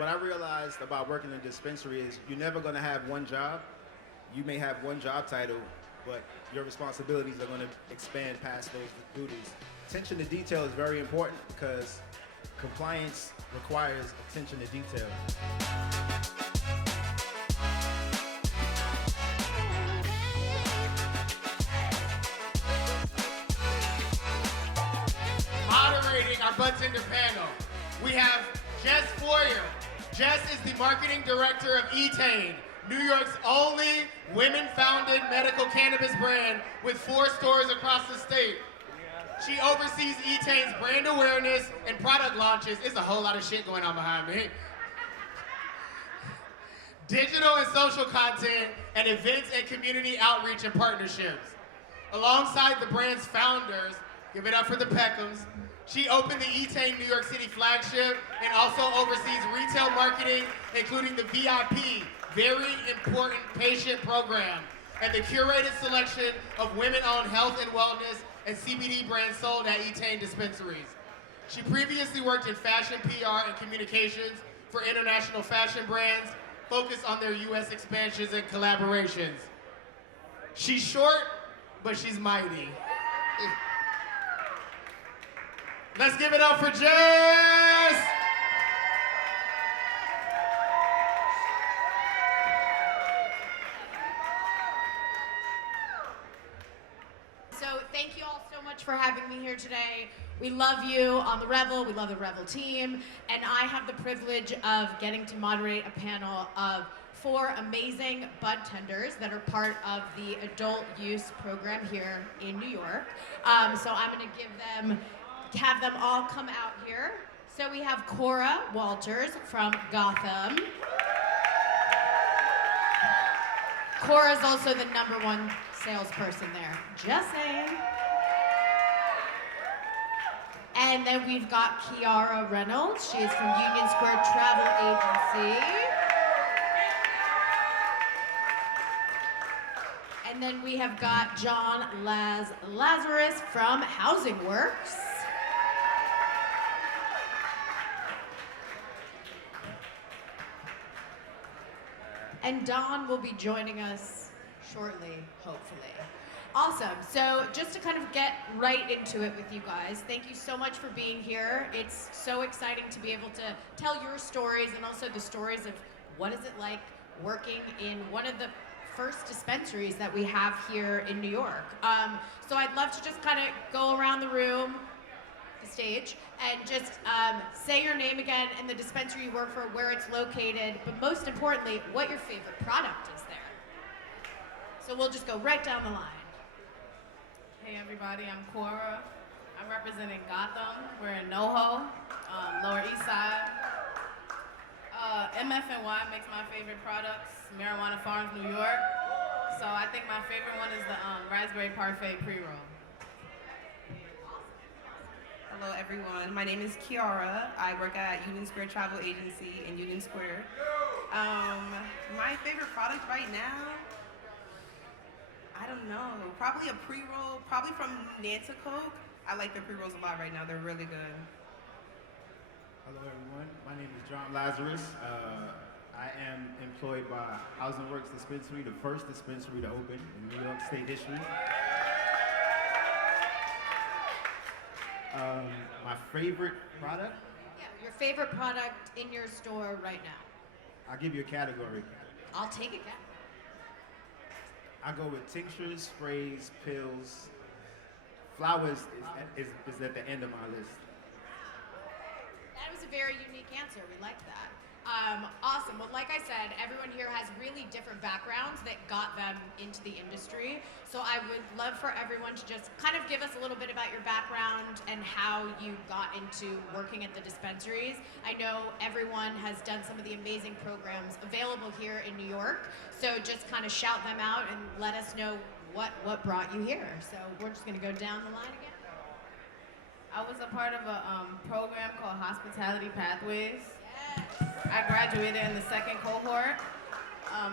what I realized about working in a dispensary is you're never going to have one job. You may have one job title, but your responsibilities are going to expand past those duties. Attention to detail is very important because compliance requires attention to detail. Moderating our Budtender panel, we have Jess Foyer. Jess is the marketing director of Etain, New York's only women-founded medical cannabis brand with 4 stores across the state. She oversees Etain's brand awareness and product launches. It's a whole lot of shit going on behind me. Digital and social content, and events and community outreach and partnerships. Alongside the brand's founders, give it up for the Peckhams, she opened the Etain New York City flagship and also oversees retail marketing, including the VIP, very important patient program, and the curated selection of women-owned health and wellness and CBD brands sold at Etain dispensaries. She previously worked in fashion PR and communications for international fashion brands, focused on their US expansions and collaborations. She's short, but she's mighty. Let's give it up for Jess! So thank you all so much for having me here today. We love you on the Revel, we love the Revel team, and I have the privilege of getting to moderate a panel of 4 amazing budtenders that are part of the adult use program here in New York. So I'm gonna have them all come out here. So we have Cora Walters from Gotham. Cora's also the #1 salesperson there, just saying. And then we've got Kiara Reynolds. She is from Union Square Travel Agency. And then we have got John Lazarus from Housing Works. And Don will be joining us shortly, hopefully. Awesome, so just to kind of get right into it with you guys, thank you so much for being here. It's so exciting to be able to tell your stories and also the stories of what is it like working in one of the first dispensaries that we have here in New York. So I'd love to just kind of go around the room, the stage, and just say your name again and the dispensary you work for, where it's located, but most importantly, what your favorite product is there. So we'll just go right down the line. Hey everybody, I'm Cora. I'm representing Gotham. We're in NoHo, Lower East Side. MF&Y makes my favorite products, Marijuana Farms, New York. So I think my favorite one is the Raspberry Parfait Pre-Roll. Hello everyone, my name is Kiara. I work at Union Square Travel Agency in Union Square. My favorite product right now, I don't know, probably a pre-roll, probably from Nanticoke. I like the pre-rolls a lot right now, they're really good. Hello everyone, my name is John Lazarus. I am employed by Housing Works Dispensary, the first dispensary to open in New York State history. My favorite product? Yeah, your favorite product in your store right now. I'll give you a category. I'll take it, Kat. I go with tinctures, sprays, pills. Flowers is at the end of my list. That was a very unique answer. We like that. Awesome. Well, like I said, everyone here has really different backgrounds that got them into the industry. So I would love for everyone to just kind of give us a little bit about your background and how you got into working at the dispensaries. I know everyone has done some of the amazing programs available here in New York. So just kind of shout them out and let us know what brought you here. So we're just going to go down the line again. I was a part of a program called Hospitality Pathways. Yes. I graduated in the 2nd cohort.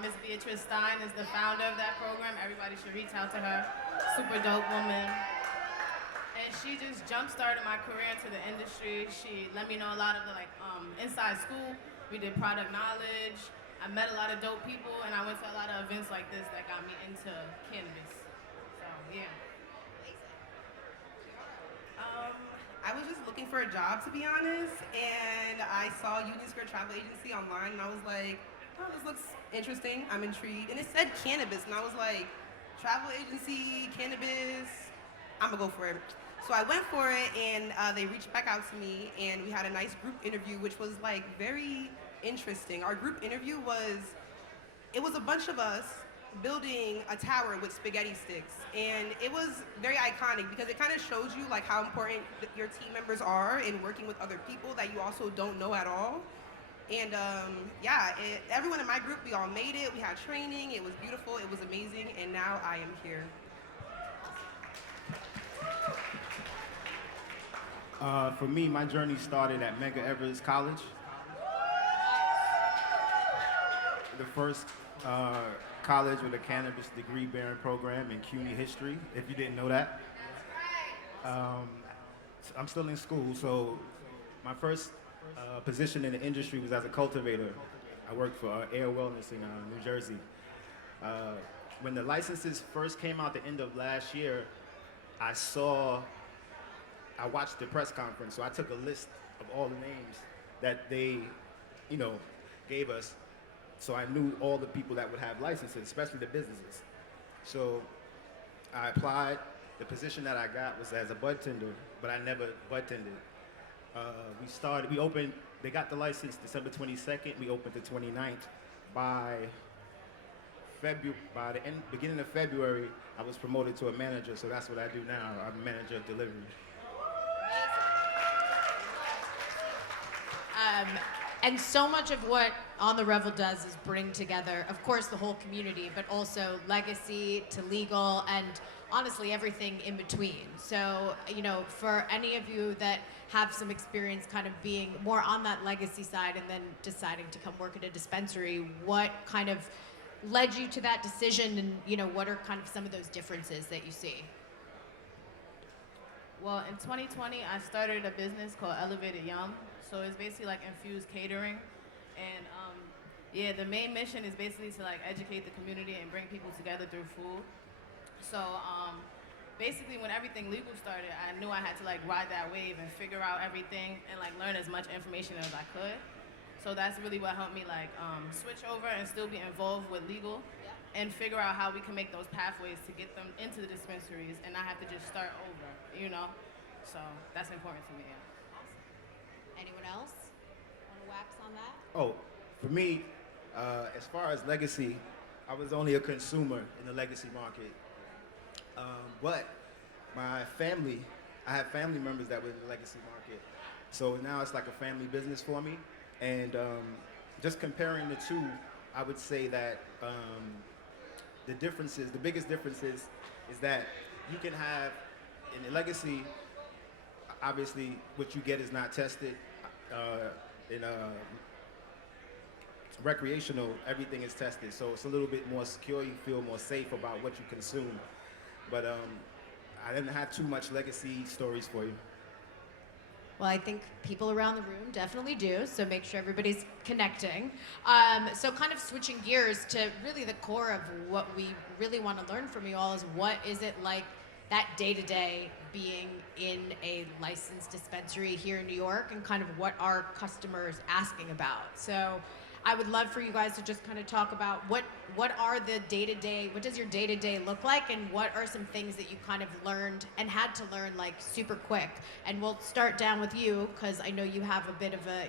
Ms. Beatrice Stein is the founder of that program. Everybody should reach out to her. Super dope woman. And she just jump-started my career into the industry. She let me know a lot of the inside school We did product knowledge. I met a lot of dope people, and I went to a lot of events like this that got me into cannabis. So, yeah. I was just looking for a job, to be honest, and I saw Union Square Travel Agency online, and I was like, oh, this looks interesting. I'm intrigued. And it said cannabis, and I was like, travel agency, cannabis, I'm gonna go for it. So I went for it, and they reached back out to me, and we had a nice group interview, which was like very interesting. Our group interview it was a bunch of us building a tower with spaghetti sticks, and it was very iconic because it kind of shows you like how important your team members are in working with other people that you also don't know at all. And everyone in my group, we all made it. We had training. It was beautiful. It was amazing, and now I am here. For me, my journey started at Medgar Evers College. The first college with a cannabis degree-bearing program in CUNY history, if you didn't know that. I'm still in school, so my first position in the industry was as a cultivator. I worked for Air Wellness in New Jersey. When the licenses first came out the end of last year, I watched the press conference, so I took a list of all the names that they, gave us. So I knew all the people that would have licenses, especially the businesses. So I applied. The position that I got was as a bud tender, but I never bud tended. They got the license December 22nd. We opened the 29th. By the beginning of February, I was promoted to a manager, so that's what I do now. I'm a manager of delivery. And so much of what On the Revel does is bring together, of course, the whole community, but also legacy to legal and honestly everything in between. So, for any of you that have some experience kind of being more on that legacy side and then deciding to come work at a dispensary, what kind of led you to that decision, and what are kind of some of those differences that you see? Well, in 2020, I started a business called Elevated Yum. So it's basically like infused catering. And the main mission is basically to like educate the community and bring people together through food. So basically when everything legal started, I knew I had to like ride that wave and figure out everything and like learn as much information as I could. So that's really what helped me like switch over and still be involved with legal and figure out how we can make those pathways to get them into the dispensaries and not have to just start over, So that's important to me. Yeah. Anyone else want to wax on that? Oh, for me, as far as legacy, I was only a consumer in the legacy market. But I have family members that were in the legacy market. So now it's like a family business for me. And just comparing the two, I would say that the biggest differences is that you can have, in the legacy, obviously what you get is not tested. In recreational, everything is tested, so it's a little bit more secure. You feel more safe about what you consume. But I didn't have too much legacy stories for you. Well, I think people around the room definitely do, so make sure everybody's connecting. So kind of switching gears to really the core of what we really want to learn from you all is what is it like that day-to-day being in a licensed dispensary here in New York, and kind of what are customers asking about. So I would love for you guys to just kind of talk about what are the day-to-day, what does your day-to-day look like, and what are some things that you kind of learned and had to learn like super quick. And we'll start down with you, because I know you have a bit of a,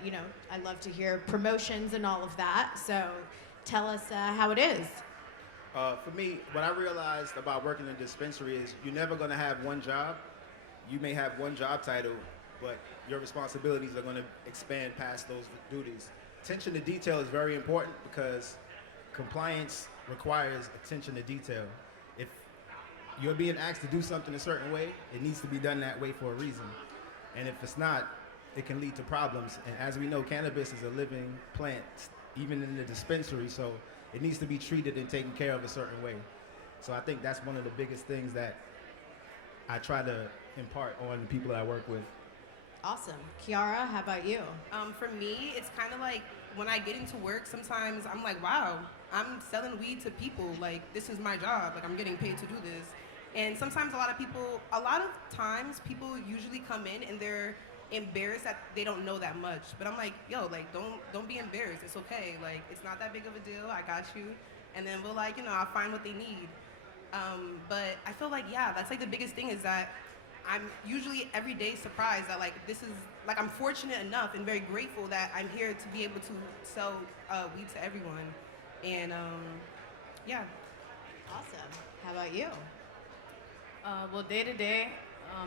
I love to hear promotions and all of that. So tell us how it is. For me, what I realized about working in a dispensary is you're never going to have one job. You may have one job title, but your responsibilities are going to expand past those duties. Attention to detail is very important because compliance requires attention to detail. If you're being asked to do something a certain way, it needs to be done that way for a reason. And if it's not, it can lead to problems. And as we know, cannabis is a living plant, even in the dispensary, so it needs to be treated and taken care of a certain way. So I think that's one of the biggest things that I try to impart on the people that I work with. Awesome. Kiara, how about you? For me, it's kind of like when I get into work, sometimes I'm like, wow, I'm selling weed to people. Like, this is my job. Like, I'm getting paid to do this. And sometimes a lot of times people usually come in and they're embarrassed that they don't know that much. But I'm like, yo, like, don't be embarrassed. It's okay. Like, it's not that big of a deal. I got you. And then we'll, like, I'll find what they need. But I feel like, yeah, that's like the biggest thing is that I'm usually every day surprised that, like, this is, like, I'm fortunate enough and very grateful that I'm here to be able to sell weed to everyone. And yeah. Awesome. How about you? Well, day to day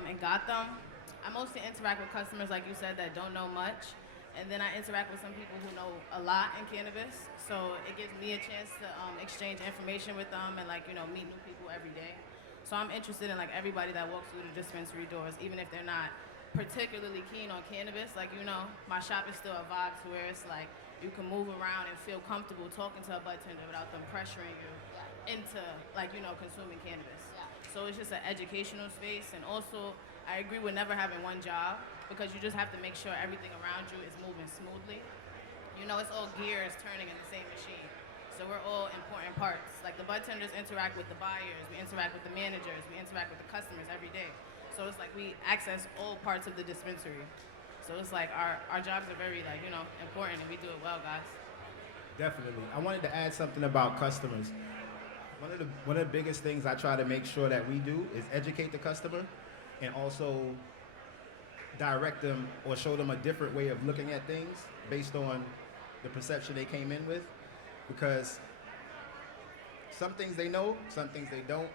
in Gotham, I mostly interact with customers, like you said, that don't know much. And then I interact with some people who know a lot in cannabis. So it gives me a chance to exchange information with them and, like, meet new people every day. So I'm interested in, like, everybody that walks through the dispensary doors, even if they're not particularly keen on cannabis. Like, my shop is still a vibe to where it's like you can move around and feel comfortable talking to a budtender without them pressuring you into, like, consuming cannabis. So it's just an educational space. And also, I agree with never having one job because you just have to make sure everything around you is moving smoothly. It's all gears turning in the same machine. So we're all important parts. Like, the budtenders interact with the buyers, we interact with the managers, we interact with the customers every day. So it's like we access all parts of the dispensary. So it's like our jobs are very, like, important, and we do it well, guys. Definitely. I wanted to add something about customers. One of the biggest things I try to make sure that we do is educate the customer and also direct them or show them a different way of looking at things based on the perception they came in with. Because some things they know, some things they don't,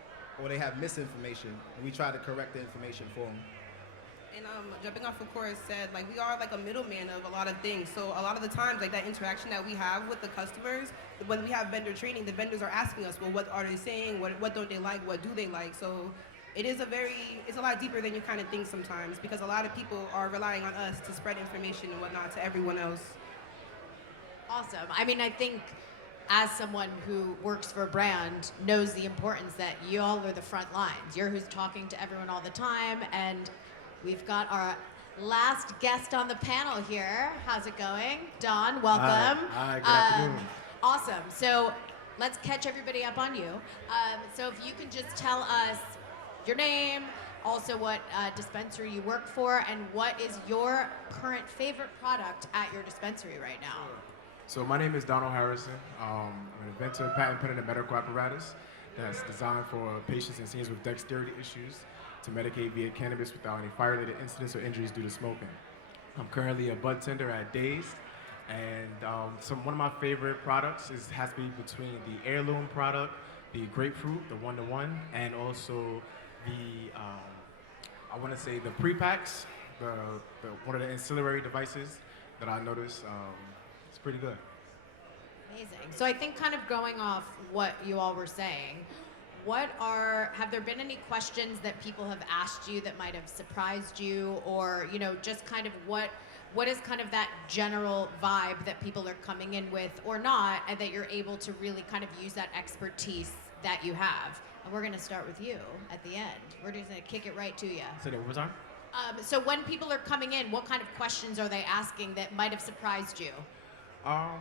or they have misinformation, and we try to correct the information for them. And jumping off of Cora said, like, we are like a middleman of a lot of things. So a lot of the times, like, that interaction that we have with the customers, when we have vendor training, the vendors are asking us, well, what are they saying? What don't they like? What do they like? So it's a lot deeper than you kind of think sometimes, because a lot of people are relying on us to spread information and whatnot to everyone else. Awesome. I mean, I think as someone who works for a brand knows the importance that you all are the front lines. You're who's talking to everyone all the time, and we've got our last guest on the panel here. How's it going? Don, welcome. Hi, good afternoon. Awesome. So let's catch everybody up on you. So if you can just tell us your name, also what dispensary you work for, and what is your current favorite product at your dispensary right now? So my name is Donald Harrison. I'm an inventor, patent pending, and medical apparatus that's designed for patients and seniors with dexterity issues to medicate via cannabis without any fire-related incidents or injuries due to smoking. I'm currently a bud tender at Days, and one of my favorite products has to be between the heirloom product, the grapefruit, the one-to-one, and also the I want to say the pre-packs, the one of the ancillary devices that I noticed. It's pretty good. Amazing. So I think, kind of going off what you all were saying, have there been any questions that people have asked you that might have surprised you, or just kind of what is kind of that general vibe that people are coming in with or not, and that you're able to really kind of use that expertise that you have? And we're going to start with you at the end. We're just going to kick it right to you. Say that one more time. So when people are coming in, what kind of questions are they asking that might have surprised you? There are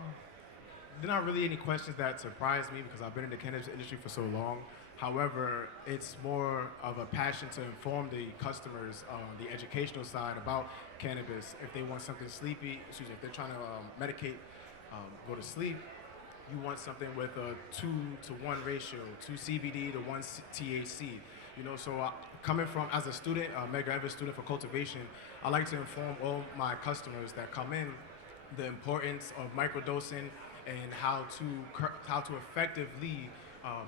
not really any questions that surprise me because I've been in the cannabis industry for so long. However, it's more of a passion to inform the customers on the educational side about cannabis. If they want something sleepy, if they're trying to medicate, go to sleep, you want something with a 2-to-1 ratio, 2 CBD to 1 THC. So coming from, as a student, a mega student for cultivation, I like to inform all my customers that come in the importance of microdosing and how to effectively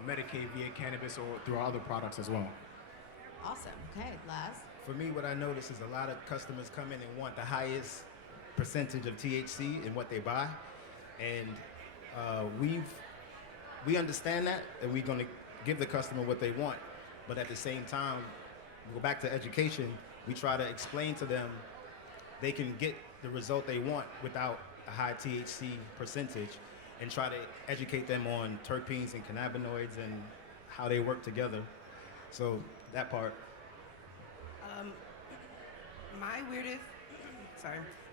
medicate via cannabis or through other products as well. Awesome. Okay, Laz. For me, what I notice is a lot of customers come in and want the highest percentage of THC in what they buy, and we understand that, and we're going to give the customer what they want. But at the same time, go back to education. We try to explain to them they can get the result they want without a high THC percentage, and try to educate them on terpenes and cannabinoids and how they work together. So that part. My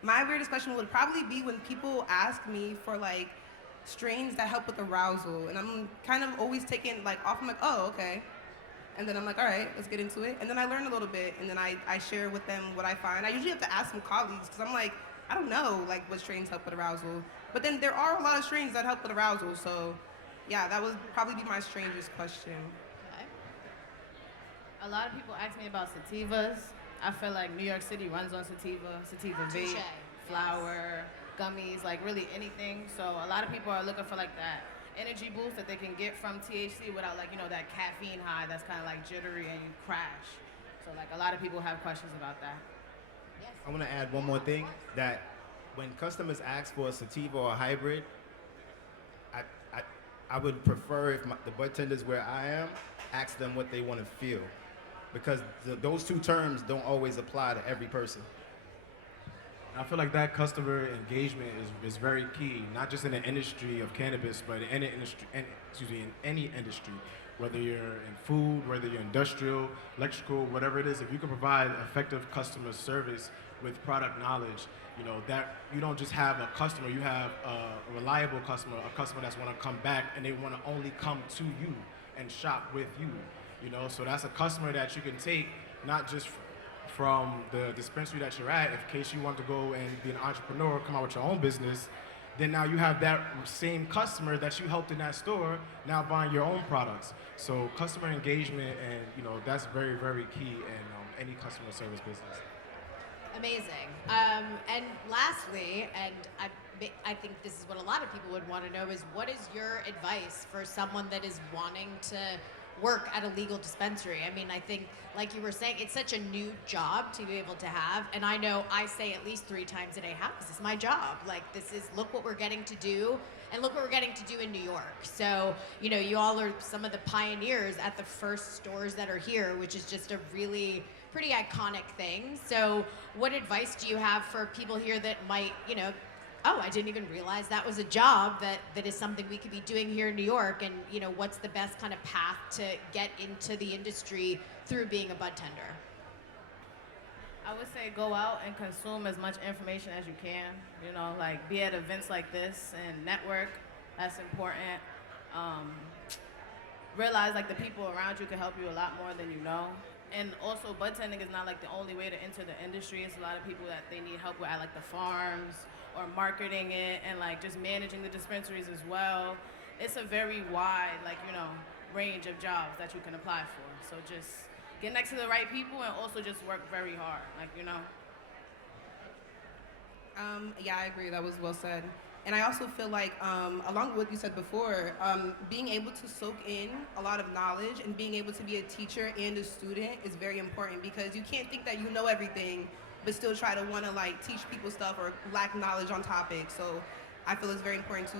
My weirdest question would probably be when people ask me for like strains that help with arousal, and I'm kind of always taken like off. I'm like, oh, okay. And then I'm like, all right, let's get into it. And then I learn a little bit, and then I share with them what I find. I usually have to ask some colleagues, because I'm like, I don't know, like, what strains help with arousal. But then there are a lot of strains that help with arousal, so yeah, that would probably be my strangest question. Okay. A lot of people ask me about sativas. I feel like New York City runs on sativa vape, Touche. flower, gummies, like really anything. So a lot of people are looking for like that energy boost that they can get from THC without like, you know, that caffeine high that's kind of like jittery and you crash. So like a lot of people have questions about that. Yes. I want to add one more thing, that when customers ask for a sativa or a hybrid, I would prefer if the budtenders where I am ask them what they want to feel, because those two terms don't always apply to every person. I feel like that customer engagement is very key, not just in the industry of cannabis, but in any industry, in any industry, whether you're in food, whether you're industrial, electrical, whatever it is. If you can provide effective customer service with product knowledge, you know, that you don't just have a customer, you have a reliable customer, a customer that's want to come back and they want to only come to you and shop with you, you know. So that's a customer that you can take, not just from the dispensary that you're at, in case you want to go and be an entrepreneur, come out with your own business, then now you have that same customer that you helped in that store now buying your own products. So customer engagement, and you know, that's very, very key in any customer service business. Amazing. And lastly, and I think this is what a lot of people would want to know, is what is your advice for someone that is wanting to work at a legal dispensary? I mean, I think, like you were saying, it's such a new job to be able to have. And I know I say at least 3 times a day, how is this my job? Like, this is, look what we're getting to do, and look what we're getting to do in New York. So, you know, you all are some of the pioneers at the first stores that are here, which is just a really pretty iconic thing. So what advice do you have for people here that might, you know, oh, I didn't even realize that was a job that is something we could be doing here in New York, and you know, what's the best kind of path to get into the industry through being a bud tender? I would say go out and consume as much information as you can. You know, like be at events like this and network. That's important. Realize like the people around you can help you a lot more than you know. And also, bud tending is not like the only way to enter the industry. It's a lot of people that they need help with at like the farms, or marketing it, and like just managing the dispensaries as well. It's a very wide, like, you know, range of jobs that you can apply for. So just get next to the right people and also just work very hard, like, you know. Yeah, I agree, that was well said. And I also feel like, along with what you said before, being able to soak in a lot of knowledge and being able to be a teacher and a student is very important, because you can't think that you know everything but still try to want to like teach people stuff or lack knowledge on topics. So I feel it's very important to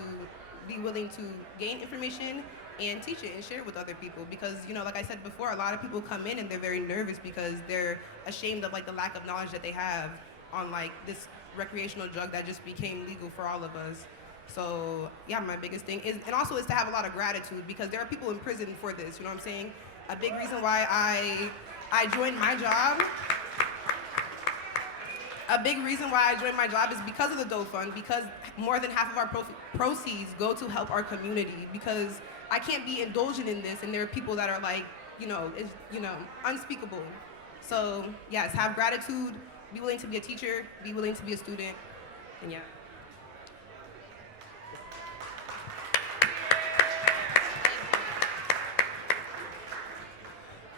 be willing to gain information and teach it and share it with other people, because, you know, like I said before, a lot of people come in and they're very nervous because they're ashamed of like the lack of knowledge that they have on like this recreational drug that just became legal for all of us. So yeah, my biggest thing is, and also is to have a lot of gratitude, because there are people in prison for this, you know what I'm saying? A big reason why I joined my job, is because of the Doe Fund, because more than half of our proceeds go to help our community, because I can't be indulgent in this and there are people that are like, you know, it's, you know, unspeakable. So yes, have gratitude, be willing to be a teacher, be willing to be a student, and yeah.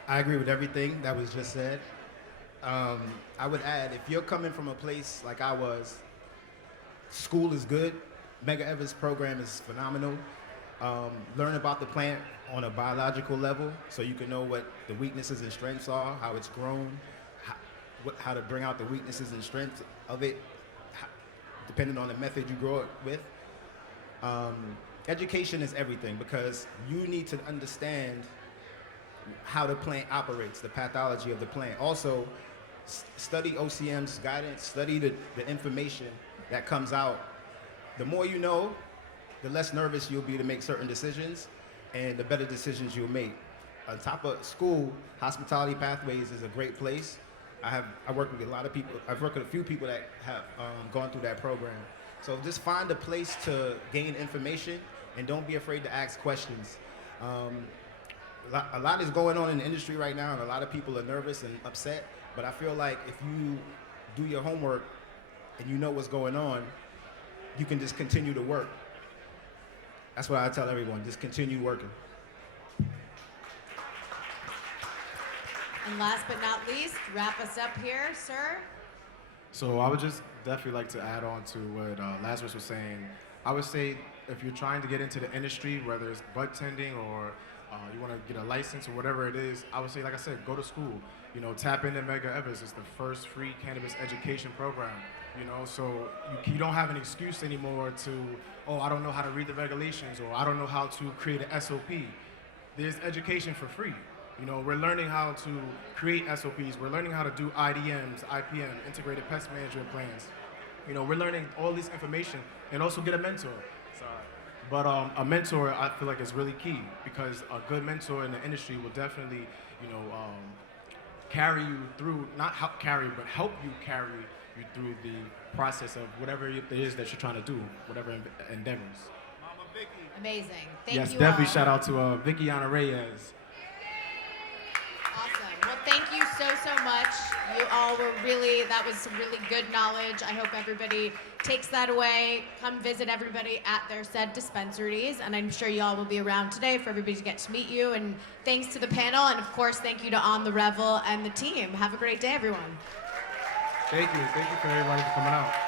I agree with everything that was just said. I would add, if you're coming from a place like I was, school is good. Mega Evans program is phenomenal. Learn about the plant on a biological level so you can know what the weaknesses and strengths are, how it's grown, how to bring out the weaknesses and strengths of it, depending on the method you grow it with. Education is everything, because you need to understand how the plant operates, the pathology of the plant. Also, study OCM's guidance, study the information that comes out. The more you know, the less nervous you'll be to make certain decisions, and the better decisions you'll make. On top of school, Hospitality Pathways is a great place. I work with a lot of people. I've worked with a few people that have gone through that program. So just find a place to gain information and don't be afraid to ask questions. A lot is going on in the industry right now, and a lot of people are nervous and upset. But I feel like if you do your homework and you know what's going on, you can just continue to work. That's what I tell everyone, just continue working. And last but not least, wrap us up here, sir. So I would just definitely like to add on to what Lazarus was saying. I would say if you're trying to get into the industry, whether it's bud tending or you want to get a license or whatever it is, I would say, like I said, go to school. You know, tap into Mega Evers. It's the first free cannabis education program. You know, so you don't have an excuse anymore to, oh, I don't know how to read the regulations, or I don't know how to create an SOP. There's education for free. You know, we're learning how to create SOPs. We're learning how to do IDMs, IPM, integrated pest management plans. You know, we're learning all this information, and also get a mentor. Sorry. But a mentor, I feel like, is really key, because a good mentor in the industry will definitely, you know, carry you through, not help carry, but help you carry you through the process of whatever it is that you're trying to do, whatever endeavors. Mama Vicky. Amazing. Thank Yes, you definitely all. shout out to Vickiana Reyes. Awesome. Well, thank you so much. You all were that was some really good knowledge. I hope everybody takes that away. Come visit everybody at their said dispensaries, and I'm sure you all will be around today for everybody to get to meet you. And thanks to the panel, and of course, thank you to On the Revel and the team. Have a great day, everyone. Thank you for everybody for coming out.